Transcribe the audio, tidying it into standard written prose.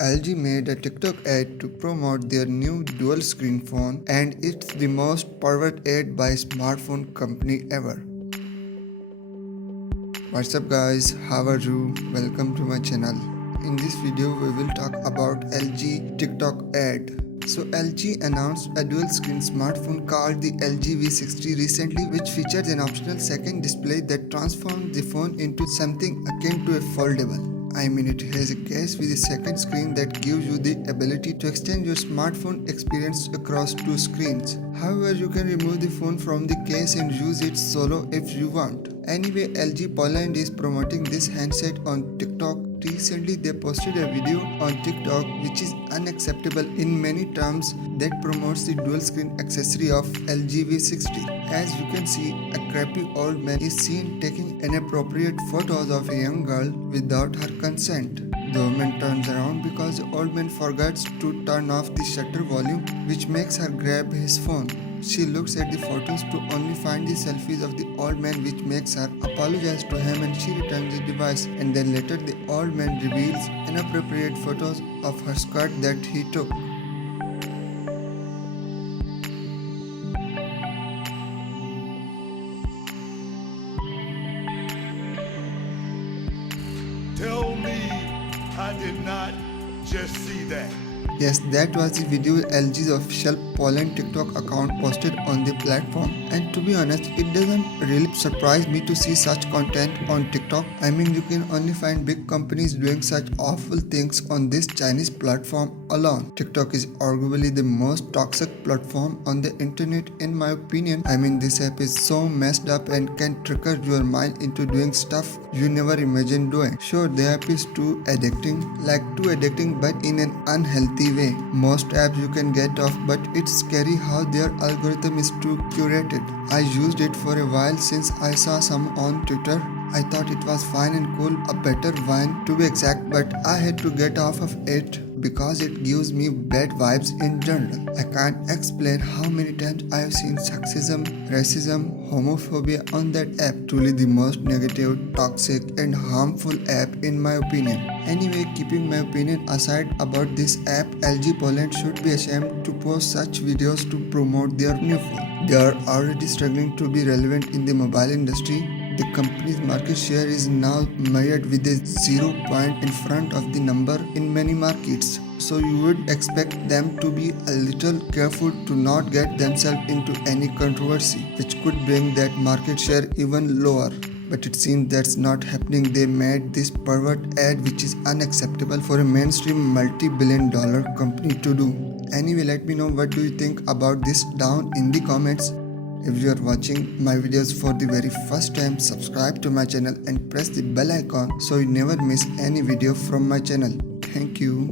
LG made a TikTok ad to promote their new dual screen phone, and it's the most pervert ad by a smartphone company ever. What's up guys, how are you? Welcome to my channel. In this video we will talk about LG TikTok ad. So LG announced a dual screen smartphone called the LG V60 recently, which features an optional second display that transforms the phone into something akin to a foldable. I mean, it has a case with a second screen that gives you the ability to extend your smartphone experience across two screens. However, you can remove the phone from the case and use it solo if you want. Anyway, LG Poland is promoting this handset on TikTok. Recently, they posted a video on TikTok which is unacceptable in many terms that promotes the dual screen accessory of LG V60. As you can see, a creepy old man is seen taking inappropriate photos of a young girl without her consent. The woman turns around because the old man forgets to turn off the shutter volume, which makes her grab his phone. She looks at the photos to only find the selfies of the old man, which makes her apologize to him, and she returns the device. And then later the old man reveals inappropriate photos of her skirt that he took. Tell me I did not just see that. Yes, that was the video LG's official Poland TikTok account posted on the platform, and to be honest, it doesn't really surprise me to see such content on TikTok. I mean, you can only find big companies doing such awful things on this Chinese platform alone. TikTok is arguably the most toxic platform on the internet in my opinion. I mean, this app is so messed up and can trigger your mind into doing stuff you never imagined doing. Sure, the app is too addicting, but in an unhealthy way. Most apps you can get off, but it's scary how their algorithm is too curated. I used it for a while since I saw some on Twitter. I thought it was fine and cool, a better wine to be exact, but I had to get off of it because it gives me bad vibes in general. I can't explain how many times I have seen sexism, racism, homophobia on that app. Truly the most negative, toxic and harmful app in my opinion. Anyway, keeping my opinion aside about this app, LG Poland should be ashamed to post such videos to promote their new phone. They are already struggling to be relevant in the mobile industry. The company's market share is now measured with a 0 point in front of the number in many markets. So you would expect them to be a little careful to not get themselves into any controversy, which could bring that market share even lower. But it seems that's not happening. They made this pervert ad which is unacceptable for a mainstream multi-billion-dollar company to do. Anyway, let me know what do you think about this down in the comments. If you are watching my videos for the very first time, subscribe to my channel and press the bell icon so you never miss any video from my channel. Thank you.